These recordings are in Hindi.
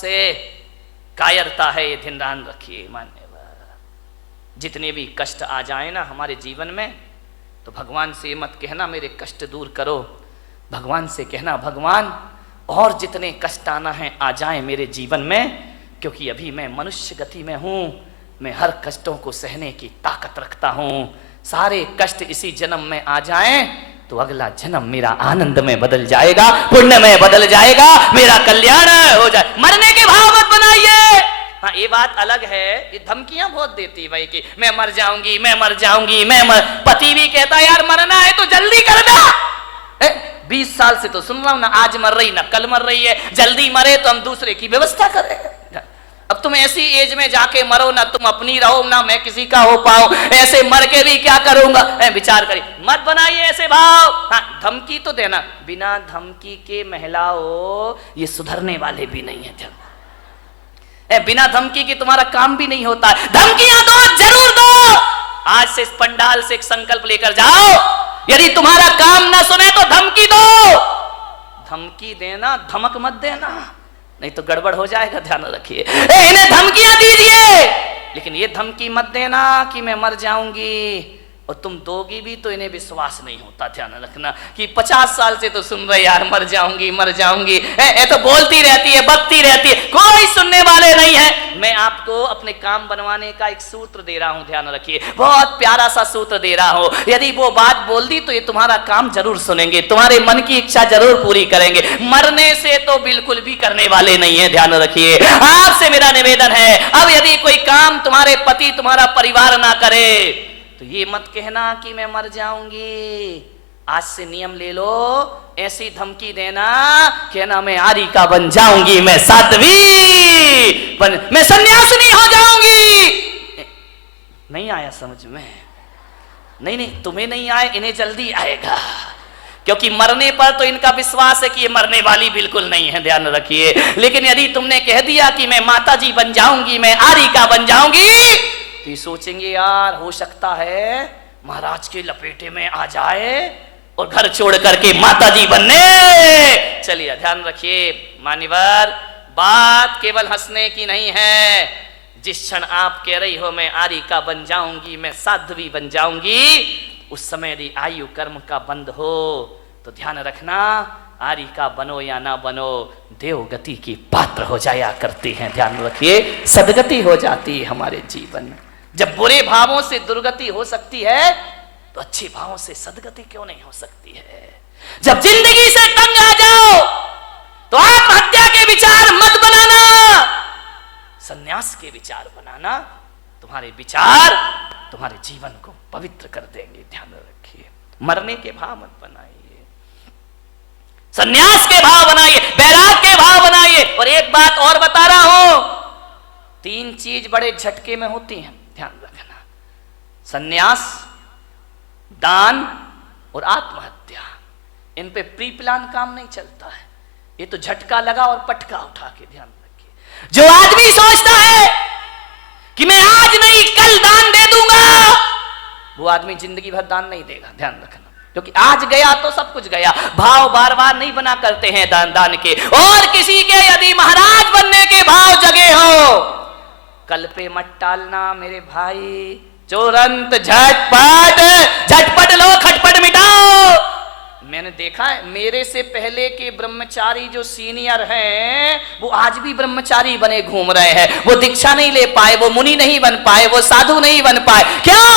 से कायरता है, ये ध्यान रखिए। मान्यवर, जितने भी कष्ट आ जाए ना हमारे जीवन में, तो भगवान से मत कहना मेरे कष्ट दूर करो, भगवान से कहना भगवान और जितने कष्ट आना है आ जाए मेरे जीवन में, क्योंकि अभी मैं मनुष्य गति में हूं, मैं हर कष्टों को सहने की ताकत रखता हूं। सारे कष्ट इसी जन्म में आ जाएं तो अगला जन्म मेरा आनंद में बदल जाएगा, पुण्य में बदल जाएगा, मेरा कल्याण हो जाए। मरने के भाव मत बनाइए। हाँ, ये बात अलग है, ये धमकियां बहुत देती भाई कि मैं मर जाऊंगी, मैं मर जाऊंगी, पति भी कहता है यार मरना है तो जल्दी कर दो। 20 साल से तो सुन रहा हूं ना, आज मर रही ना कल मर रही है, जल्दी मरे तो हम दूसरे की व्यवस्था करें। अब तुम ऐसी एज में जाके मरो ना तुम अपनी रहो ना मैं किसी का हो पाऊं, ऐसे मर के भी क्या करूंगा, विचार करिए, मत बनाइए ऐसे भाव। हाँ, धमकी तो देना, बिना धमकी के महिलाओं ये सुधरने वाले भी नहीं है। बिना धमकी के तुम्हारा काम भी नहीं होता। धमकियां दो, जरूर दो। आज से इस पंडाल से एक संकल्प लेकर जाओ, यदि तुम्हारा काम ना सुने तो धमकी दो। धमकी देना, धमक मत देना, नहीं तो गड़बड़ हो जाएगा, ध्यान रखिए। इन्हें धमकियां दीजिए, लेकिन ये धमकी मत देना कि मैं मर जाऊंगी, और तुम दोगी भी तो इन्हें विश्वास नहीं होता। ध्यान रखना कि 50 साल से तो सुन रहे यार मर जाऊंगी मर जाऊंगी, ये तो बोलती रहती है, बकती रहती है, कोई सुनने वाले नहीं है। मैं आपको अपने काम बनवाने का एक सूत्र दे रहा हूं, ध्यान रखिए, बहुत प्यारा सा सूत्र दे रहा हूं। यदि वो बात बोल दी तो ये तुम्हारा काम जरूर सुनेंगे, तुम्हारे मन की इच्छा जरूर पूरी करेंगे, मरने से तो बिल्कुल भी करने वाले नहीं है। ध्यान रखिए, आपसे मेरा निवेदन है, अब यदि कोई काम तुम्हारे पति तुम्हारा परिवार ना करे तो ये मत कहना कि मैं मर जाऊंगी। आज से नियम ले लो, ऐसी धमकी देना, कहना मैं आरी का बन जाऊंगी, मैं साध्वी मैं सन्यासिनी हो जाऊंगी। नहीं आया समझ में? नहीं, तुम्हें नहीं आए, इन्हें जल्दी आएगा, क्योंकि मरने पर तो इनका विश्वास है कि ये मरने वाली बिल्कुल नहीं है। ध्यान रखिए, लेकिन यदि तुमने कह दिया कि मैं माता जी बन जाऊंगी, मैं आरी का बन जाऊंगी, तो सोचेंगे यार हो सकता है महाराज के लपेटे में आ जाए और घर छोड़ करके माता जी बनने चलिए। ध्यान रखिए मान्यवर, बात केवल हंसने की नहीं है। जिस क्षण आप कह रही हो मैं आरी का बन जाऊंगी, मैं साध्वी बन जाऊंगी, उस समय यदि आयु कर्म का बंद हो तो ध्यान रखना, आरी का बनो या ना बनो, देवगति की पात्र हो जाया करती हैं। ध्यान रखिए, सदगति हो जाती है हमारे जीवन में। जब बुरे भावों से दुर्गति हो सकती है तो अच्छे भावों से सदगति क्यों नहीं हो सकती है? जब जिंदगी से तंग आ जाओ तो आत्महत्या के विचार मत बनाना, संन्यास के विचार बनाना। तुम्हारे विचार तुम्हारे जीवन को पवित्र कर देंगे। ध्यान रखिए, मरने के भाव मत बनाइए, संन्यास के भाव बनाइए, बैराग के भाव बनाइए। और एक बात और बता रहा हूं, 3 चीज बड़े झटके में होती हैं, ध्यान रखना, संन्यास, दान और आत्महत्या। इन पे प्री प्लान काम नहीं चलता है, ये तो झटका लगा और पटका उठा के। ध्यान रखिए, जो आदमी सोचता है कि मैं आज नहीं कल दान दे दूंगा, वो आदमी जिंदगी भर दान नहीं देगा। ध्यान रखना, क्योंकि आज गया तो सब कुछ गया। भाव बार बार नहीं बना करते हैं दान के। और किसी के यदि महाराज बनने के भाव जगे हो, कल पे मत टालना मेरे भाई, तुरंत झटपट लो, खटपट मिटाओ। मैंने देखा है, मेरे से पहले के ब्रह्मचारी जो सीनियर हैं वो आज भी ब्रह्मचारी बने घूम रहे हैं। वो दीक्षा नहीं ले पाए, वो मुनि नहीं बन पाए, वो साधु नहीं बन पाए। क्यों?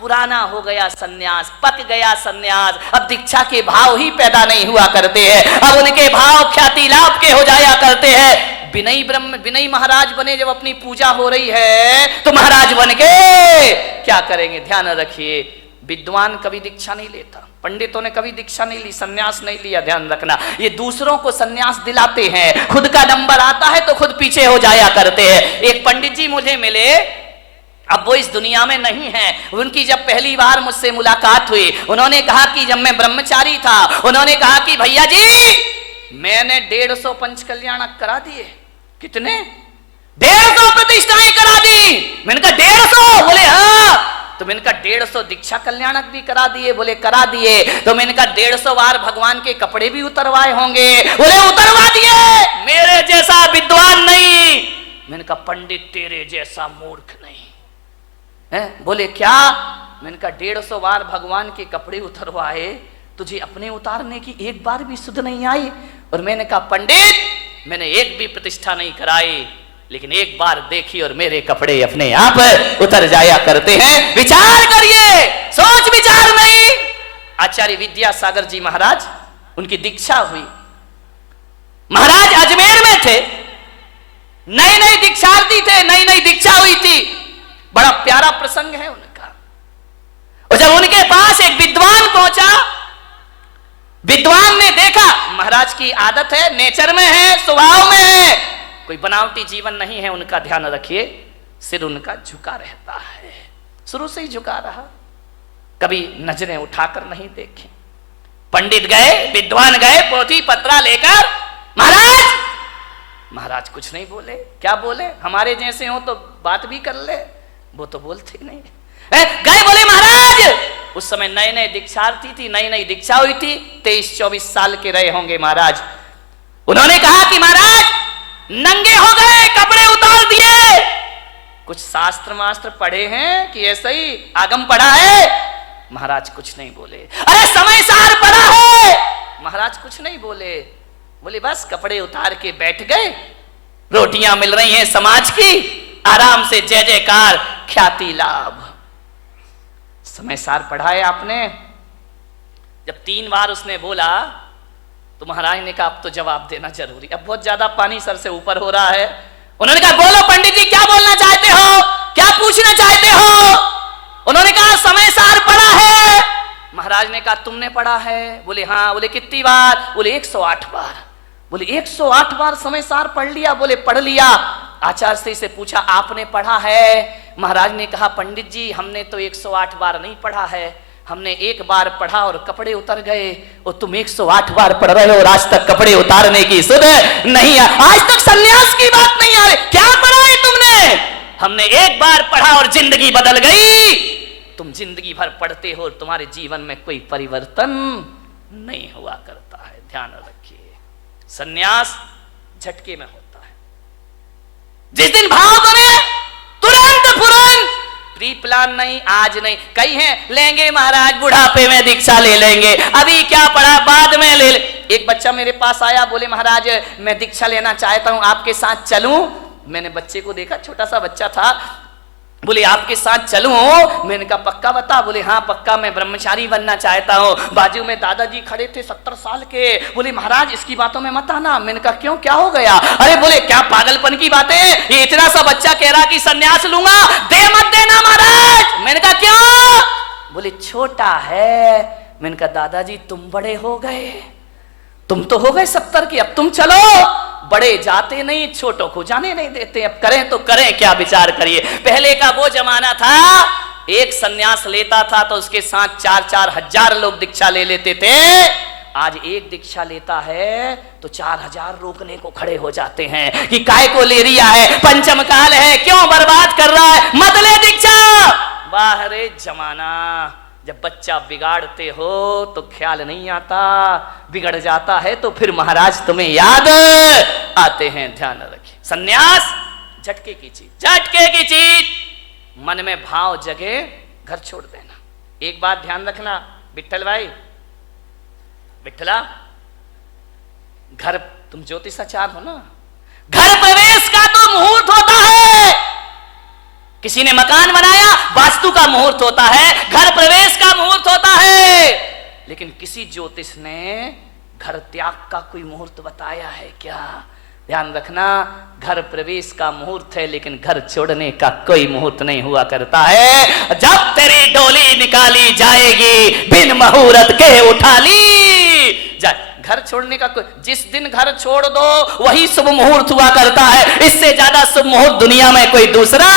पुराना हो गया सन्यास, पक गया सन्यास। अब दीक्षा के भाव ही पैदा नहीं हुआ करते हैं, अब उनके भाव ख्याति लाभ के हो जाया करते हैं। विनयी महाराज बने, जब अपनी पूजा हो रही है तो महाराज बन के क्या करेंगे? ध्यान रखिए, विद्वान कभी दीक्षा नहीं लेता, पंडितों ने कभी दीक्षा नहीं ली, सन्यास नहीं लिया। ध्यान रखना, ये दूसरों को सन्यास दिलाते हैं, खुद का नंबर आता है तो खुद पीछे हो जाया करते हैं। एक पंडित जी मुझे मिले, अब वो इस दुनिया में नहीं है। उनकी जब पहली बार मुझसे मुलाकात हुई, उन्होंने कहा कि जब मैं ब्रह्मचारी था, उन्होंने कहा कि भैया जी मैंने 150 पंच कल्याणक करा दिए। कितने? 150 प्रतिष्ठाएं करा दी। मैंने कहा 150? बोले हाँ। तो मैंने कहा 150 दीक्षा कल्याणक भी करा दिए? बोले करा दिए। तो मैंने कहा 150 बार भगवान के कपड़े भी उतरवाए होंगे? बोले उतरवा दिए। मेरे जैसा विद्वान मैंने कहा पंडित तेरे जैसा मूर्ख नहीं है। बोले क्या? मैंने कहा 150 बार भगवान के कपड़े उतरवाए, तुझे अपने उतारने की एक बार भी सुध नहीं आई। और मैंने कहा पंडित मैंने एक भी प्रतिष्ठा नहीं कराई, लेकिन एक बार देखी और मेरे कपड़े अपने आप उतर जाया करते हैं। विचार करिए, सोच विचार नहीं। आचार्य विद्यासागर जी महाराज, उनकी दीक्षा हुई। महाराज अजमेर में थे, नई नई दीक्षार्थी थे, नई नई दीक्षा हुई थी। बड़ा प्यारा प्रसंग है उनका। और जब उनके पास एक विद्वान पहुंचा, विद्वान ने देखा महाराज की आदत है, नेचर में है, स्वभाव में है, कोई बनावटी जीवन नहीं है उनका, ध्यान रखिए। सिर उनका झुका रहता है, शुरू से ही झुका रहा, कभी नजरें उठाकर नहीं देखे। पंडित गए, विद्वान गए, पोथी पत्रा लेकर, महाराज महाराज कुछ नहीं बोले। क्या बोले? हमारे जैसे हो तो बात भी कर ले, वो तो बोलते ही नहीं। गए, बोले महाराज, उस समय नए नए दीक्षार्थी थी, नई नई दीक्षा हुई थी, 23-24 साल के रहे होंगे महाराज। उन्होंने कहा कि महाराज नंगे हो गए, कपड़े उतार दिए, कुछ शास्त्र मास्त्र पढ़े हैं कि ऐसा ही आगम पढ़ा है? महाराज कुछ नहीं बोले। अरे समय सार पड़ा है? महाराज कुछ नहीं बोले। बोले बस कपड़े उतार के बैठ गए, रोटियां मिल रही हैं समाज की, आराम से जय जयकार, ख्याति लाभ। समय सार पढ़ा है आपने? जब 3 बार उसने बोला तो महाराज ने कहा अब तो जवाब देना जरूरी, अब बहुत ज्यादा पानी सर से ऊपर हो रहा है। उन्होंने कहा बोलो पंडित जी, क्या बोलना चाहते हो, क्या पूछना चाहते हो? उन्होंने कहा समय सार पढ़ा है। महाराज ने कहा तुमने पढ़ा है? बोले हाँ। बोले कितनी बार? बोले 108 बार। बोले 108 बार समय सार पढ़ लिया? बोले पढ़ लिया। आचार्य श्री से पूछा आपने पढ़ा है? महाराज ने कहा पंडित जी हमने तो 108 बार नहीं पढ़ा है, हमने एक बार पढ़ा और कपड़े उतर गए, और तुम 108 बार पढ़ रहे हो और आज तक कपड़े उतारने की सुध नहीं है, आज तक संन्यास की बात नहीं आ रही। क्या पढ़ा है तुमने? हमने एक बार पढ़ा और जिंदगी बदल गई। तुम जिंदगी भर पढ़ते हो, तुम्हारे जीवन में कोई परिवर्तन नहीं हुआ करता है। ध्यान रखिए, संन्यास झटके में होता है। जिस दिन भाव बने तुरंत फुरंत, प्री प्लान नहीं, आज नहीं। कई हैं लेंगे महाराज बुढ़ापे में दीक्षा ले लेंगे, अभी क्या पढ़ा बाद में ले। एक बच्चा मेरे पास आया, बोले महाराज मैं दीक्षा लेना चाहता हूं, आपके साथ चलूं? मैंने बच्चे को देखा, छोटा सा बच्चा था। बोले आपके साथ चलूं? मैंने कहा पक्का बता? बोले हाँ पक्का, मैं ब्रह्मचारी बनना चाहता हूँ। बाजू में दादाजी खड़े थे 70 साल के। बोले महाराज इसकी बातों में मत आना। मैंने कहा क्यों, क्या हो गया? अरे बोले क्या पागलपन की बातें, ये इतना सा बच्चा कह रहा कि सन्यास लूंगा, दे मत देना महाराज। मैंने कहा क्यों? बोले छोटा है। मैंने कहा दादाजी तुम बड़े हो गए, तुम तो हो गए 70 की, अब तुम चलो। बड़े जाते नहीं, छोटों को जाने नहीं देते। अब करें तो करें क्या, विचार करिए। पहले का वो जमाना था, एक सन्यास लेता था तो उसके साथ 4-4 हजार लोग दीक्षा ले लेते थे। आज एक दीक्षा लेता है तो 4000 रोकने को खड़े हो जाते हैं कि काय को ले रिया है, पंचम काल है, क्यों बर्बाद कर रहा है, मत ले दीक्षा। वाह रे जमाना, जब बच्चा बिगाड़ते हो तो ख्याल नहीं आता, बिगड़ जाता है तो फिर महाराज तुम्हें याद आते हैं। ध्यान रखिए, सन्यास झटके की चीज, झटके की चीज। मन में भाव जगे, घर छोड़ देना। एक बात ध्यान रखना विठल भाई, विठला, घर, तुम ज्योतिषाचार्य हो ना, घर प्रवेश का तो मुहूर्त होता है। किसी ने मकान बनाया, वास्तु का मुहूर्त होता है, घर प्रवेश का मुहूर्त होता है। लेकिन किसी ज्योतिष ने घर त्याग का कोई मुहूर्त बताया है क्या? ध्यान रखना, घर प्रवेश का मुहूर्त है लेकिन घर छोड़ने का कोई मुहूर्त नहीं हुआ करता है। जब तेरी डोली निकाली जाएगी, बिन मुहूर्त के उठा ली जाए। घर छोड़ने का कोई, जिस दिन घर छोड़ दो वही शुभ मुहूर्त हुआ करता है। इससे ज्यादा शुभ मुहूर्त दुनिया में कोई दूसरा।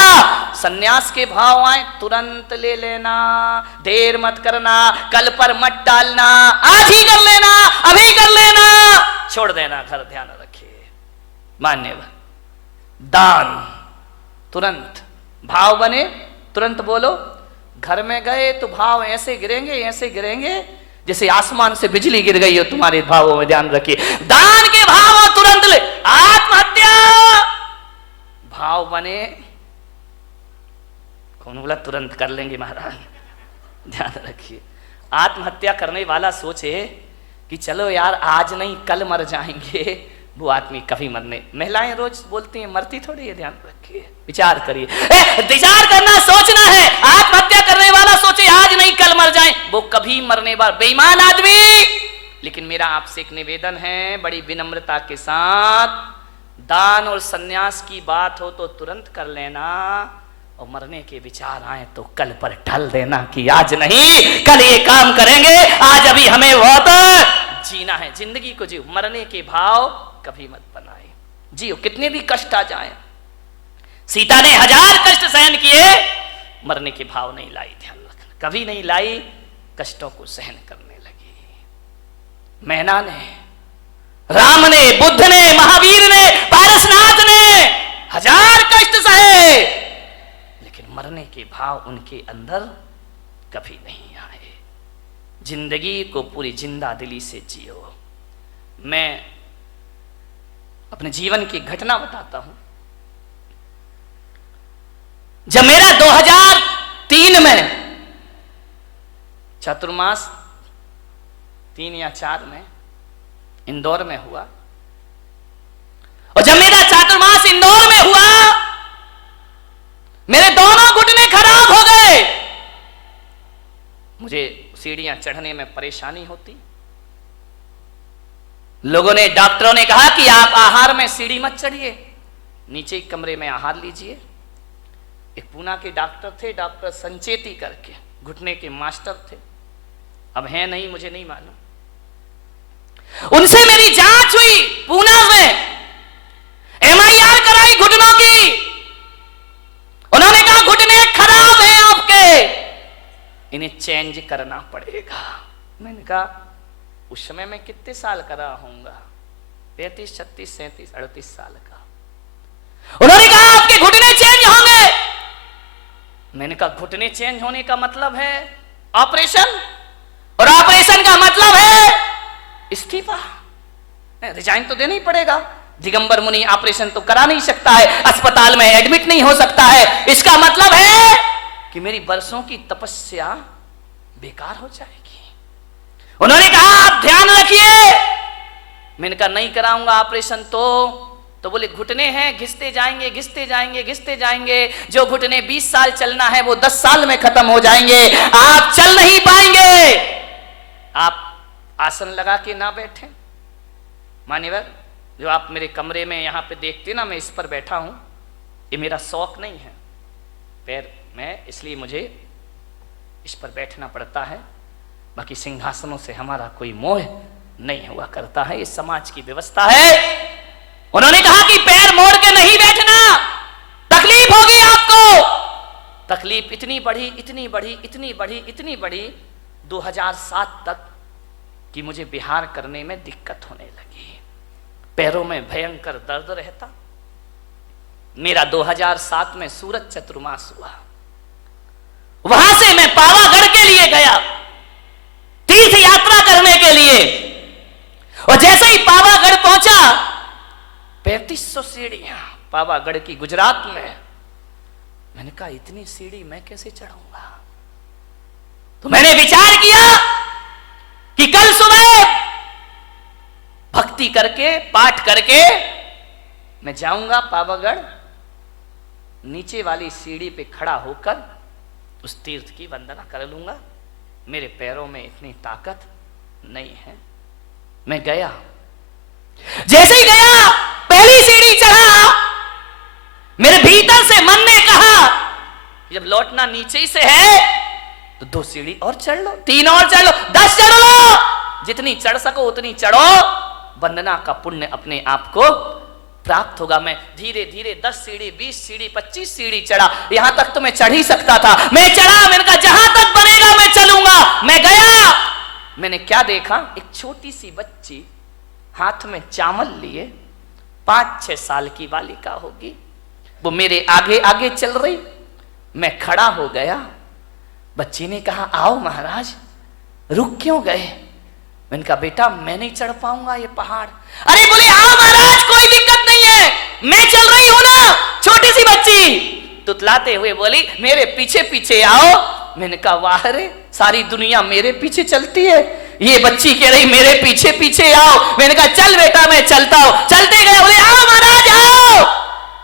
सन्यास के भाव आए तुरंत ले लेना, देर मत करना, कल पर मत डालना, आज ही कर लेना, अभी कर लेना, छोड़ देना घर। ध्यान रखिए, मान्यवर। दान तुरंत, भाव बने तुरंत बोलो। घर में गए तो भाव ऐसे गिरेंगे, ऐसे गिरेंगे जैसे आसमान से बिजली गिर गई हो तुम्हारे भावों में। ध्यान रखिए, दान के भाव तुरंत ले। आत्महत्या, भाव बने। कौन बोला तुरंत कर लेंगे महाराज? ध्यान रखिए, आत्महत्या करने वाला सोचे कि चलो यार आज नहीं कल मर जाएंगे, वो आदमी कभी मरने। महिलाएं रोज बोलती हैं मरती थोड़ी है, ध्यान रखिए, विचार करिए। विचार करना, सोचना है। आत्महत्या करने वाला सोचे आज नहीं कल मर जाए, वो कभी मरने वाला बेईमान आदमी। लेकिन मेरा आपसे एक निवेदन है, बड़ी विनम्रता के साथ, दान और सन्यास की बात हो तो तुरंत कर लेना, और मरने के विचार आए तो कल पर ढल देना कि आज नहीं कल ये काम करेंगे, आज अभी हमें बहुत जीना है, जिंदगी को जियो। मरने के भाव कभी मत बनाए, जियो कितने भी कष्ट आ जाए। सीता ने 1000 कष्ट सहन किए, मरने के भाव नहीं लाई, ध्यान रखना, कभी नहीं लाई, कष्टों को सहन करने लगी। मैना ने, राम ने, बुद्ध ने, महावीर ने, पारसनाथ ने 1000 कष्ट सहे, लेकिन मरने के भाव उनके अंदर कभी नहीं आए। जिंदगी को पूरी जिंदा दिली से जियो। मैं अपने जीवन की घटना बताता हूं। जब मेरा 2003 में चातुर्मास 3 या 4 में इंदौर में हुआ, और जब मेरा चातुर्मास इंदौर में हुआ, मेरे दोनों घुटने खराब हो गए। मुझे सीढ़ियां चढ़ने में परेशानी होती। लोगों ने, डॉक्टरों ने कहा कि आप आहार में सीढ़ी मत चढ़िए, नीचे कमरे में आहार लीजिए। एक पूना के डॉक्टर थे, डॉक्टर संचेती करके, घुटने के मास्टर थे, अब हैं नहीं, मुझे नहीं मालूम। उनसे मेरी जांच हुई पूना में, MIR कराई घुटनों की। उन्होंने कहा घुटने खराब हैं आपके, इन्हें चेंज करना पड़ेगा। मैंने कहा उस समय मैं कितने साल का रहा होऊंगा, 35, 36, 37, 38 साल का। उन्होंने कहा आपके घुटने चेंज होंगे। मैंने कहा घुटने चेंज होने का मतलब है ऑपरेशन, और ऑपरेशन का मतलब है इस्तीफा, रिजाइन तो देना ही पड़ेगा। दिगंबर मुनि ऑपरेशन तो करा नहीं सकता है, अस्पताल में एडमिट नहीं हो सकता है, इसका मतलब है कि मेरी बरसों की तपस्या बेकार हो जाएगी। उन्होंने कहा आप ध्यान रखिए। मैंने कहा नहीं कराऊंगा ऑपरेशन तो बोले घुटने हैं, घिसते जाएंगे, घिसते जाएंगे, घिसते जाएंगे, जो घुटने 20 साल चलना है वो 10 साल में खत्म हो जाएंगे, आप चल नहीं पाएंगे। आप आसन लगा के ना बैठें। मान्यवर, जो आप मेरे कमरे में यहाँ पे देखते ना, मैं इस पर बैठा हूँ, ये मेरा शौक नहीं है पैर में, इसलिए मुझे इस पर बैठना पड़ता है। बाकी सिंहासनों से हमारा कोई मोह नहीं हुआ करता है, ये समाज की व्यवस्था है। उन्होंने कहा कि पैर मोड़ के नहीं बैठना, तकलीफ होगी आपको। तकलीफ इतनी बढ़ी, इतनी बढ़ी, इतनी बढ़ी, इतनी बढ़ी 2007 तक कि मुझे बिहार करने में दिक्कत होने लगी, पैरों में भयंकर दर्द रहता। मेरा 2007 में सूरत चतुर्मास हुआ, वहां से मैं पावागढ़ के लिए गया, तीर्थ यात्रा करने के लिए। और जैसे ही पावागढ़ पहुंचा, 3500 सीढ़ियां पावागढ़ की, गुजरात में। मैंने कहा इतनी सीढ़ी मैं कैसे चढ़ूंगा? तो मैंने विचार किया कि कल सुबह भक्ति करके, पाठ करके मैं जाऊंगा पावागढ़, नीचे वाली सीढ़ी पे खड़ा होकर उस तीर्थ की वंदना कर लूंगा। मेरे पैरों में इतनी ताकत नहीं है। मैं गया, जैसे ही गया पहली सीढ़ी चढ़ा, मेरे भीतर से मन ने कहा जब लौटना नीचे ही से है तो 2 सीढ़ी और चढ़ लो, 3 और चढ़ लो, 10 चढ़ लो, जितनी चढ़ सको उतनी चढ़ो, वंदना का पुण्य अपने आप को प्राप्त होगा। मैं धीरे धीरे 10 सीढ़ी, 20 सीढ़ी, 25 सीढ़ी चढ़ा। यहां तक तो मैं चढ़ ही सकता था। मैं चढ़ा, मैंने कहा जहां तक बनेगा मैं चलूंगा। मैं गया, मैंने क्या देखा, एक छोटी सी बच्ची हाथ में चावल लिए, 5-6 साल की बालिका होगी, वो मेरे आगे आगे चल रही। मैं खड़ा हो गया। बच्ची ने कहा आओ महाराज। रुक क्यों गए? मैंने कहा बेटा मैं नहीं चढ़ पाऊंगा ये पहाड़। अरे बोले आओ महाराज, कोई दिक्कत नहीं है, मैं चल रही हूं ना। छोटी सी बच्ची तुतलाते हुए बोली मेरे पीछे पीछे आओ। मैंने कहा वाह रे, सारी दुनिया मेरे पीछे चलती है, ये बच्ची कह रही मेरे पीछे पीछे आओ। मैंने कहा चल बेटा मैं चलता हूं। चलते गए, बोले आओ महाराज आओ।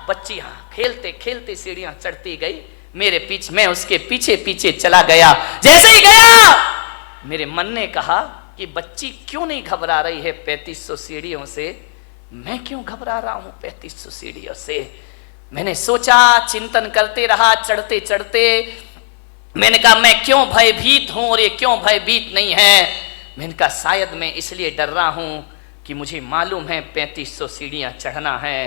बच्ची हाँ खेलते खेलते सीढ़ियां चढ़ती गई मेरे पीछे, मैं उसके पीछे पीछे चला गया। जैसे ही गया मेरे मन ने कहा कि बच्ची क्यों नहीं घबरा रही है 3500 सीढ़ियों से, मैं क्यों घबरा रहा हूं 3500 सीढ़ियों से। मैंने सोचा, चिंतन करते रहा चढ़ते चढ़ते। मैंने कहा मैं क्यों भयभीत हूं और ये क्यों भयभीत नहीं है। मैंने कहा शायद मैं इसलिए डर रहा हूं कि मुझे मालूम है 3500 सीढ़ियां चढ़ना है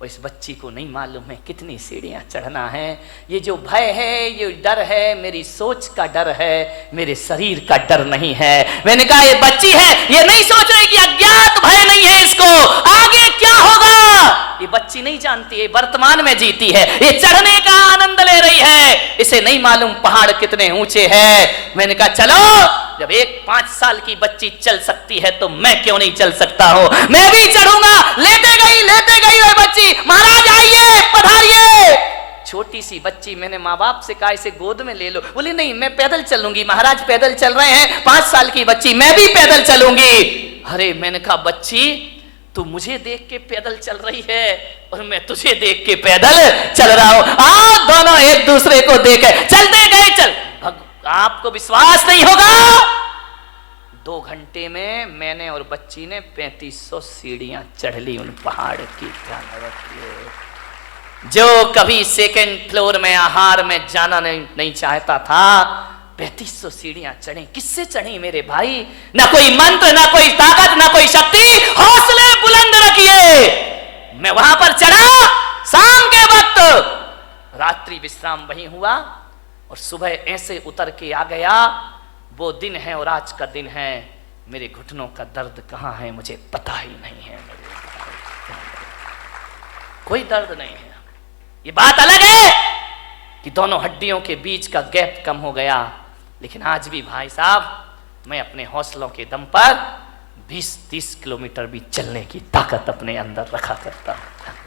और इस बच्ची को नहीं मालूम है कितनी सीढ़ियां चढ़ना है। ये जो भय है, ये डर है, मेरी सोच का डर है, मेरे शरीर का डर नहीं है। मैंने कहा ये बच्ची है, ये नहीं सोच रही कि अज्ञात भय नहीं है इसको, आगे क्या होगा ये बच्ची नहीं जानती है, वर्तमान में जीती है, ये चढ़ने का आनंद ले रही है, इसे नहीं मालूम पहाड़ कितने ऊंचे हैं। मैंने कहा चलो, जब एक 5 साल की बच्ची चल सकती है तो मैं क्यों नहीं चल सकता हूं, मैं भी चढ़ूंगा। लेते गई वह बच्ची, महाराज आइए पधारिए। छोटी सी बच्ची, मैंने माँ बाप से कहा इसे गोद में ले लो, बोली नहीं मैं पैदल चलूंगी। महाराज पैदल चल रहे हैं, 5 साल की बच्ची, मैं भी पैदल चलूंगी। अरे मैंने कहा बच्ची तू मुझे देख के पैदल चल रही है और मैं तुझे देख के पैदल चल रहा हूं, आओ दोनों एक दूसरे को देख चलते गए। चल आपको विश्वास नहीं होगा, 2 घंटे में मैंने और बच्ची ने 3500 सीढ़ियां चढ़ ली उन पहाड़ की। ध्यान रखिए, जो कभी 2nd फ्लोर में आहार में जाना नहीं चाहता था, 3500 सीढ़ियां चढ़ी। किससे चढ़ी मेरे भाई? ना कोई मंत्र, ना कोई ताकत, ना कोई शक्ति। हौसले बुलंद रखिए। मैं वहां पर चढ़ा शाम के वक्त, रात्रि विश्राम वहीं हुआ और सुबह ऐसे उतर के आ गया। वो दिन है और आज का दिन है, मेरे घुटनों का दर्द कहाँ है मुझे पता ही नहीं है। कोई दर्द नहीं है। ये बात अलग है कि दोनों हड्डियों के बीच का गैप कम हो गया, लेकिन आज भी भाई साहब मैं अपने हौसलों के दम पर 20-30 किलोमीटर भी चलने की ताकत अपने अंदर रखा करता हूं।